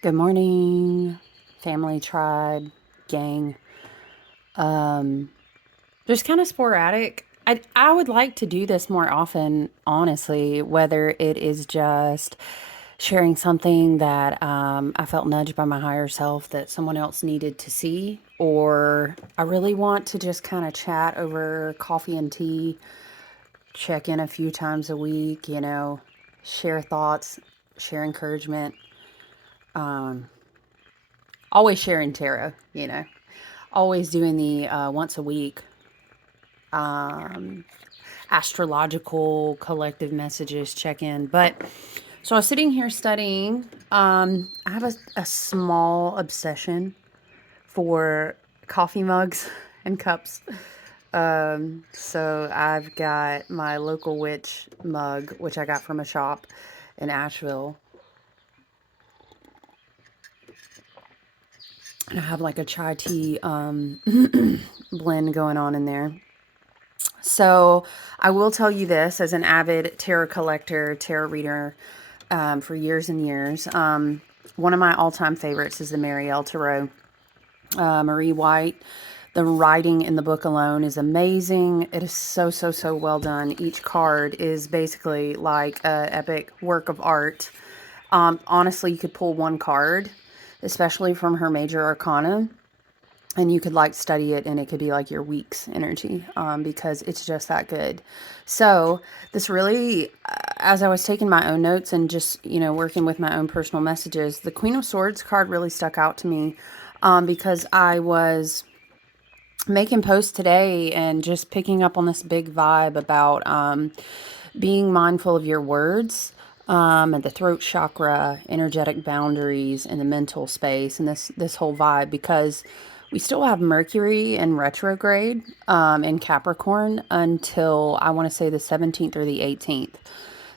Good morning, family, tribe, gang. Um, just kind of sporadic. I would like to do this more often, honestly, whether it is just sharing something that I felt nudged by my higher self that someone else needed to see, or I really want to just kind of chat over coffee and tea, check in a few times a week, share thoughts, share encouragement, always sharing tarot, always doing the once a week astrological collective messages check in. But so I was sitting here studying. I have a small obsession for coffee mugs and cups. So I've got my local witch mug, which I got from a shop in Asheville. And I have like a chai tea blend going on in there. So I will tell you this as an avid tarot collector, tarot reader for years and years. One of my all-time favorites is the Marielle Tarot, Marie White. The writing in the book alone is amazing. It is so, so, so well done. Each card is basically like an epic work of art. Honestly, you could pull one card, especially from her major arcana, and you could like study it and it could be like your week's energy because it's just that good. So this really, as I was taking my own notes and just, working with my own personal messages, the Queen of Swords card really stuck out to me because I was making posts today and just picking up on this big vibe about being mindful of your words, and the throat chakra, energetic boundaries, and the mental space, and this whole vibe, because we still have Mercury in retrograde in Capricorn until I want to say the 17th or the 18th.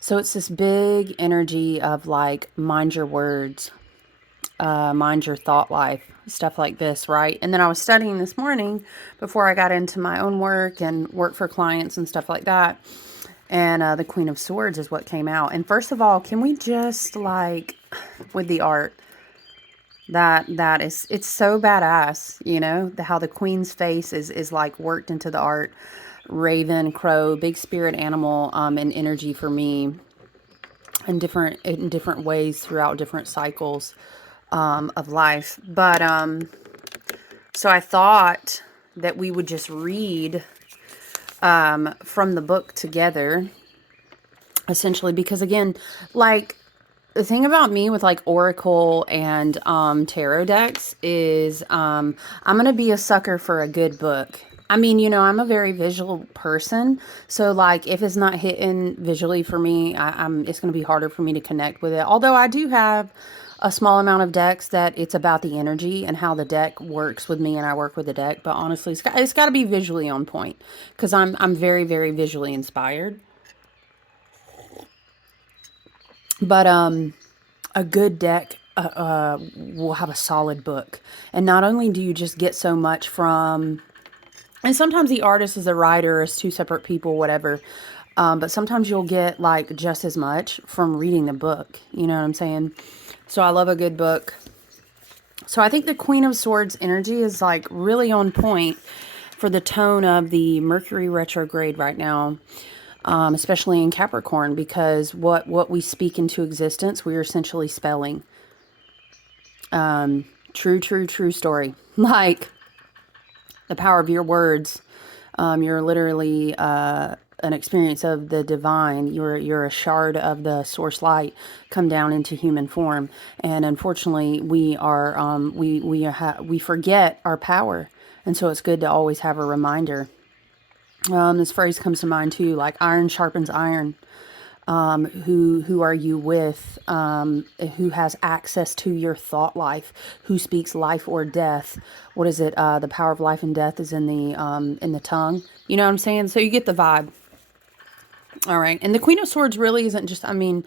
So it's this big energy of like mind your words, mind your thought life, stuff like this, right? And then I was studying this morning before I got into my own work and work for clients and stuff like that. And the Queen of Swords is what came out. And first of all, can we just like with the art, that is, it's so badass, how the Queen's face is like worked into the art. Raven, crow, big spirit animal, and energy for me in different ways throughout different cycles of life. But so I thought that we would just read from the book together, essentially, because again, like the thing about me with like oracle and tarot decks is I'm gonna be a sucker for a good book. I mean, I'm a very visual person, so like if it's not hitting visually for me, it's gonna be harder for me to connect with it. Although I do have a small amount of decks that it's about the energy and how the deck works with me, and I work with the deck. But honestly, it's got to be visually on point because I'm very, very visually inspired. But a good deck will have a solid book. And not only do you just get so much from, and sometimes the artist is a writer, is two separate people, whatever. But sometimes you'll get like just as much from reading the book. You know what I'm saying? So I love a good book. So I think the Queen of Swords energy is like really on point for the tone of the Mercury retrograde right now. Especially in Capricorn, because what we speak into existence, we are essentially spelling. True story. Like the power of your words. You're literally an experience of the divine. You're a shard of the source light come down into human form, and unfortunately, we forget our power, and so it's good to always have a reminder. This phrase comes to mind too, like iron sharpens iron. Who are you with? Who has access to your thought life? Who speaks life or death? What is it? The power of life and death is in the tongue. You know what I'm saying? So you get the vibe. All right. And the Queen of Swords really isn't just, I mean,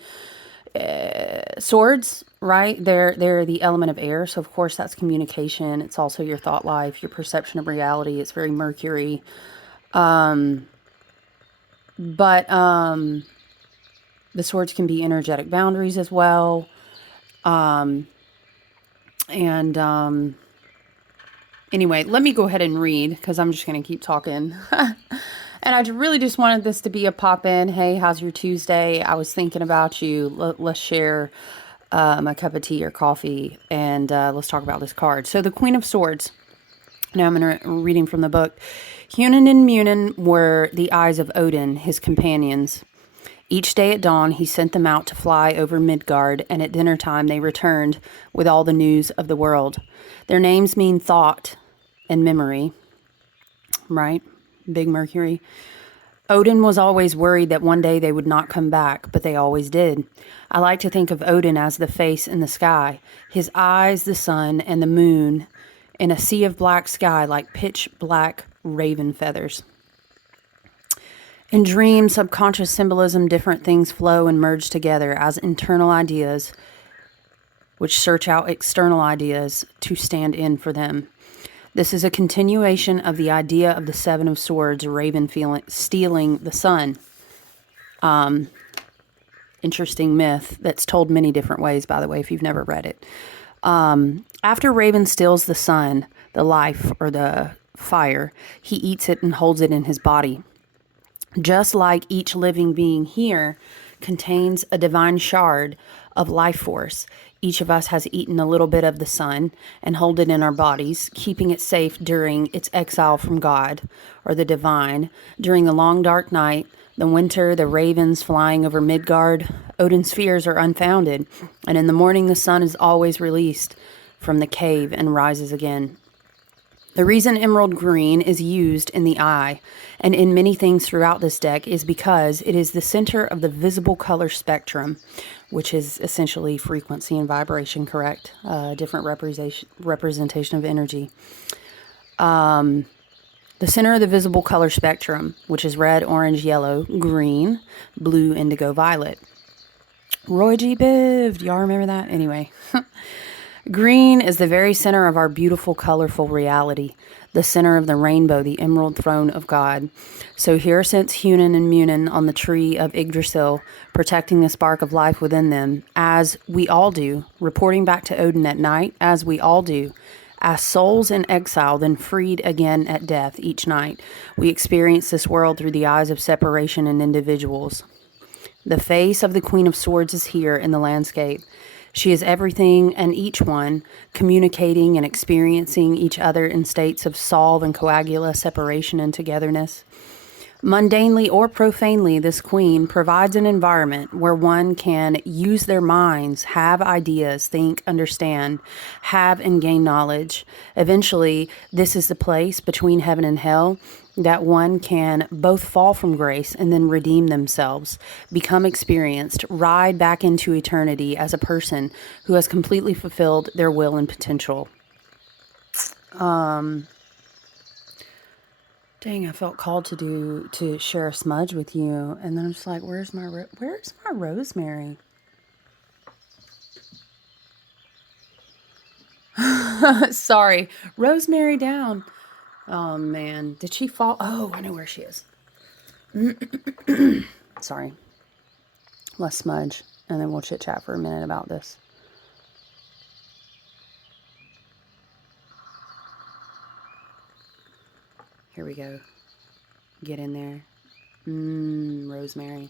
swords, right? They're the element of air. So of course that's communication. It's also your thought life, your perception of reality. It's very Mercury. But the swords can be energetic boundaries as well. And anyway, let me go ahead and read because I'm just going to keep talking. And I really just wanted this to be a pop-in. Hey, how's your Tuesday? I was thinking about you. Let's share a cup of tea or coffee, and let's talk about this card. So the Queen of Swords. Now I'm reading from the book. Hunan and Munin were the eyes of Odin, his companions. Each day at dawn, he sent them out to fly over Midgard, and at dinner time they returned with all the news of the world. Their names mean thought and memory, right? Big Mercury. Odin was always worried that one day they would not come back, but they always did. I like to think of Odin as the face in the sky, his eyes the sun and the moon, in a sea of black sky like pitch black raven feathers. In dream, subconscious symbolism, different things flow and merge together as internal ideas, which search out external ideas to stand in for them. This is a continuation of the idea of the Seven of Swords, raven stealing the sun. Interesting myth that's told many different ways, by the way, if you've never read it. After Raven steals the sun, the life or the fire, he eats it and holds it in his body. Just like each living being here contains a divine shard of life force, each of us has eaten a little bit of the sun and hold it in our bodies, keeping it safe during its exile from God or the divine, during the long dark night, the winter, the ravens flying over Midgard. Odin's fears are unfounded, and in the morning the sun is always released from the cave and rises again. The reason emerald green is used in the eye and in many things throughout this deck is because it is the center of the visible color spectrum, which is essentially frequency and vibration, correct? Different representation of energy. The center of the visible color spectrum, which is red, orange, yellow, green, blue, indigo, violet. Roy G. Biv, do y'all remember that? Anyway. Green is the very center of our beautiful, colorful reality, the center of the rainbow, the emerald throne of God. So here sits Hunan and Munin on the tree of Yggdrasil, protecting the spark of life within them, as we all do, reporting back to Odin at night, as we all do. As souls in exile, then freed again at death each night, we experience this world through the eyes of separation and individuals. The face of the Queen of Swords is here in the landscape. She is everything and each one, communicating and experiencing each other in states of solve and coagula, separation and togetherness. Mundanely or profanely, this queen provides an environment where one can use their minds, have ideas, think, understand, have and gain knowledge. Eventually, this is the place between heaven and hell that one can both fall from grace and then redeem themselves, become experienced, ride back into eternity as a person who has completely fulfilled their will and potential. Dang, I felt called to share a smudge with you, and then I'm just like, where's my rosemary? Sorry, rosemary down. Oh man, did she fall? Oh, I know where she is. Sorry. Let's smudge, and then we'll chit chat for a minute about this. Here we go. Get in there. Rosemary.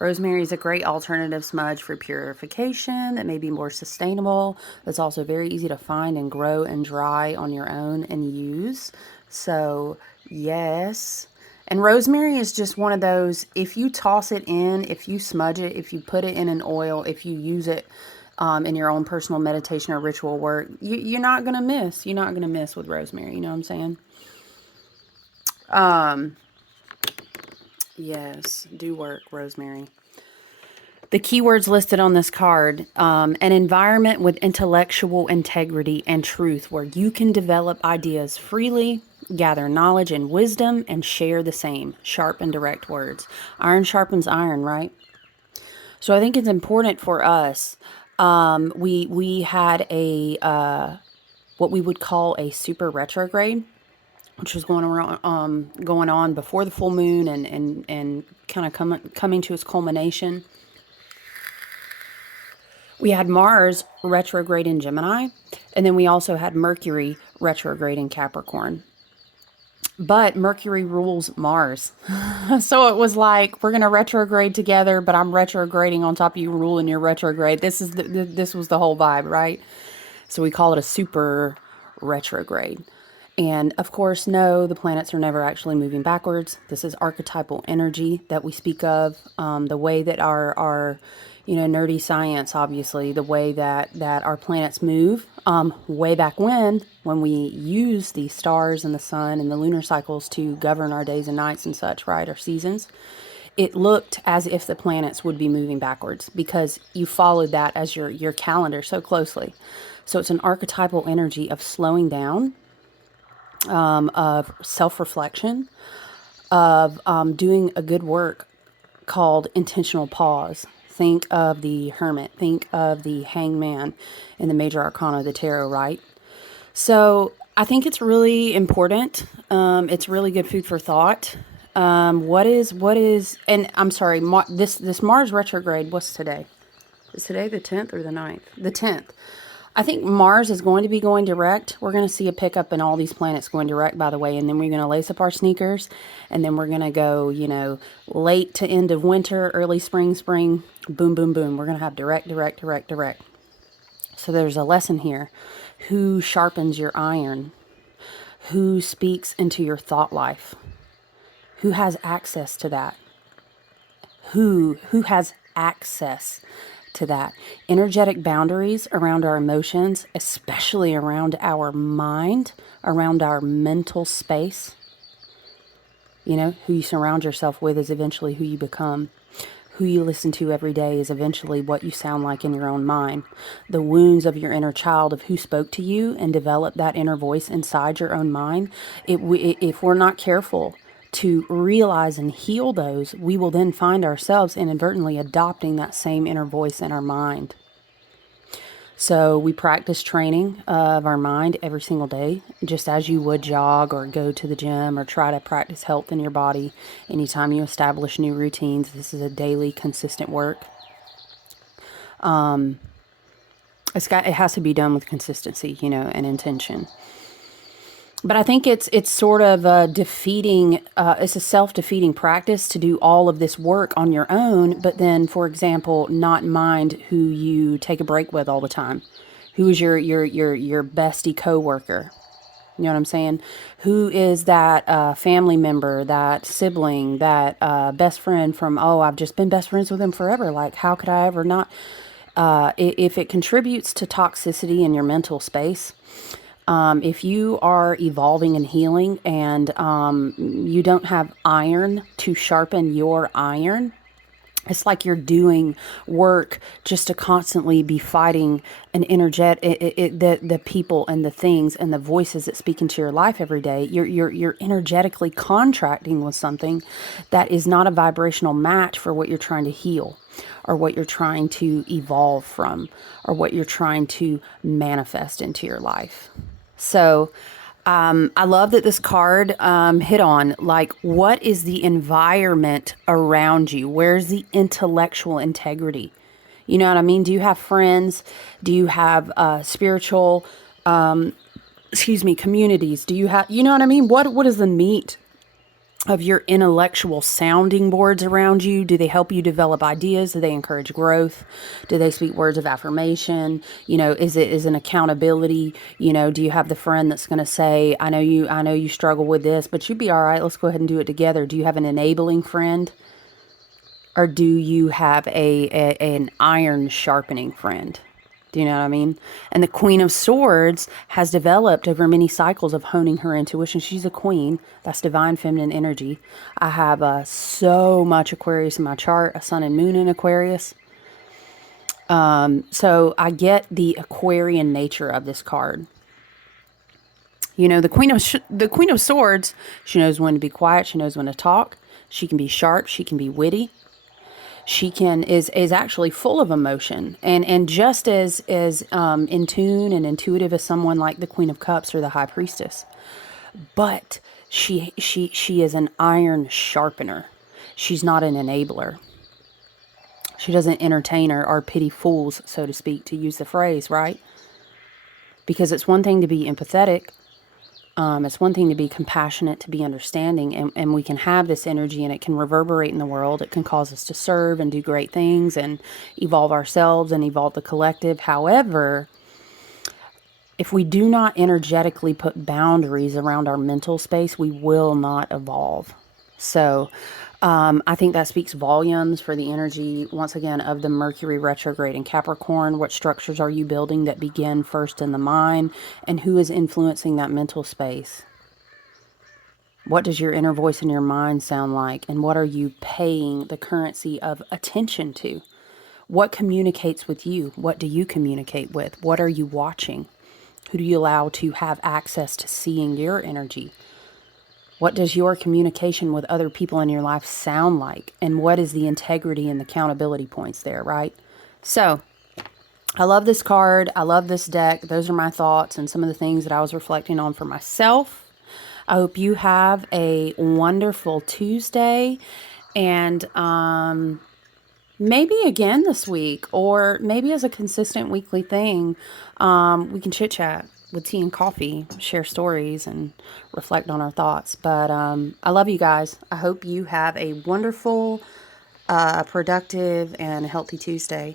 Rosemary is a great alternative smudge for purification that may be more sustainable. It's also very easy to find and grow and dry on your own and use. So, yes. And rosemary is just one of those, if you toss it in, if you smudge it, if you put it in an oil, if you use it in your own personal meditation or ritual work, you're not going to miss. You're not going to miss with rosemary. You know what I'm saying? Yes, do work, rosemary. The keywords listed on this card, an environment with intellectual integrity and truth where you can develop ideas freely, gather knowledge and wisdom, and share the same. Sharp and direct words. Iron sharpens iron, right? So I think it's important for us. We had a what we would call a super retrograde, which was going on before the full moon and kind of coming to its culmination. We had Mars retrograde in Gemini, and then we also had Mercury retrograde in Capricorn. But Mercury rules Mars. So it was like, we're going to retrograde together, but I'm retrograding on top of you ruling your retrograde. This was the whole vibe, right? So we call it a super retrograde. And of course, no, the planets are never actually moving backwards. This is archetypal energy that we speak of. The way that our nerdy science, obviously, the way that our planets move, way back when we use the stars and the sun and the lunar cycles to govern our days and nights and such, right, our seasons, it looked as if the planets would be moving backwards because you followed that as your calendar so closely. So it's an archetypal energy of slowing down, of self-reflection, of doing a good work called intentional pause. Think of the Hermit. Think of the Hangman in the major arcana of the tarot, right? So I think it's really important. It's really good food for thought. What is, and I'm sorry, this Mars retrograde, what's today? Is today the 10th or the 9th? The 10th. I think Mars is going to be going direct. We're going to see a pickup in all these planets going direct, by the way, and then we're going to lace up our sneakers, and then we're going to go, late to end of winter, early spring, boom, boom, boom. We're going to have direct, direct, direct, direct. So there's a lesson here. Who sharpens your iron? Who speaks into your thought life? Who has access to that? Who has access to that? Energetic boundaries around our emotions, especially around our mind, around our mental space. Who you surround yourself with is eventually who you become. Who you listen to every day is eventually what you sound like in your own mind. The wounds of your inner child, of who spoke to you and developed that inner voice inside your own mind, if we're not careful to realize and heal those, we will then find ourselves inadvertently adopting that same inner voice in our mind. So we practice training of our mind every single day, just as you would jog or go to the gym or try to practice health in your body. Anytime you establish new routines, this is a daily, consistent work. It has to be done with consistency, and intention. But I think it's sort of defeating, it's a self-defeating practice to do all of this work on your own, but then, for example, not mind who you take a break with all the time. Who is your bestie coworker? You know what I'm saying? Who is that family member, that sibling, that best friend from, I've just been best friends with them forever. Like, how could I ever not? If it contributes to toxicity in your mental space, if you are evolving and healing and you don't have iron to sharpen your iron, it's like you're doing work just to constantly be fighting an the people and the things and the voices that speak into your life every day. You're energetically contracting with something that is not a vibrational match for what you're trying to heal, or what you're trying to evolve from, or what you're trying to manifest into your life. So I love that this card hit on, like, what is the environment around you? Where's the intellectual integrity? You know what I mean? Do you have friends? Do you have spiritual, communities? Do you have, you know what I mean? What is the meat of your intellectual sounding boards around you? Do they help you develop ideas? Do they encourage growth? Do they speak words of affirmation? Is an accountability? Do you have the friend that's going to say, I know you struggle with this, but you'd be all right. Let's go ahead and do it together. Do you have an enabling friend? Or do you have an iron sharpening friend? Do you know what I mean? And the Queen of Swords has developed over many cycles of honing her intuition. She's a queen. That's divine feminine energy. I have so much Aquarius in my chart, a sun and moon in Aquarius. So I get the Aquarian nature of this card. The Queen of Swords, she knows when to be quiet. She knows when to talk. She can be sharp. She can be witty. She is actually full of emotion and just as in tune and intuitive as someone like the Queen of Cups or the High Priestess. But she is an iron sharpener. She's not an enabler. She doesn't entertain our pity fools, so to speak, to use the phrase, right? Because it's one thing to be empathetic. It's one thing to be compassionate, to be understanding, and we can have this energy and it can reverberate in the world. It can cause us to serve and do great things and evolve ourselves and evolve the collective. However, if we do not energetically put boundaries around our mental space, we will not evolve. So I think that speaks volumes for the energy, once again, of the Mercury retrograde in Capricorn. What structures are you building that begin first in the mind? And who is influencing that mental space? What does your inner voice in your mind sound like? And what are you paying the currency of attention to? What communicates with you? What do you communicate with? What are you watching? Who do you allow to have access to seeing your energy? What does your communication with other people in your life sound like? And what is the integrity and the accountability points there, right? So, I love this card. I love this deck. Those are my thoughts and some of the things that I was reflecting on for myself. I hope you have a wonderful Tuesday. And maybe again this week, or maybe as a consistent weekly thing, we can chit chat with tea and coffee, share stories, and reflect on our thoughts. But I love you guys. I hope you have a wonderful, productive, and healthy Tuesday.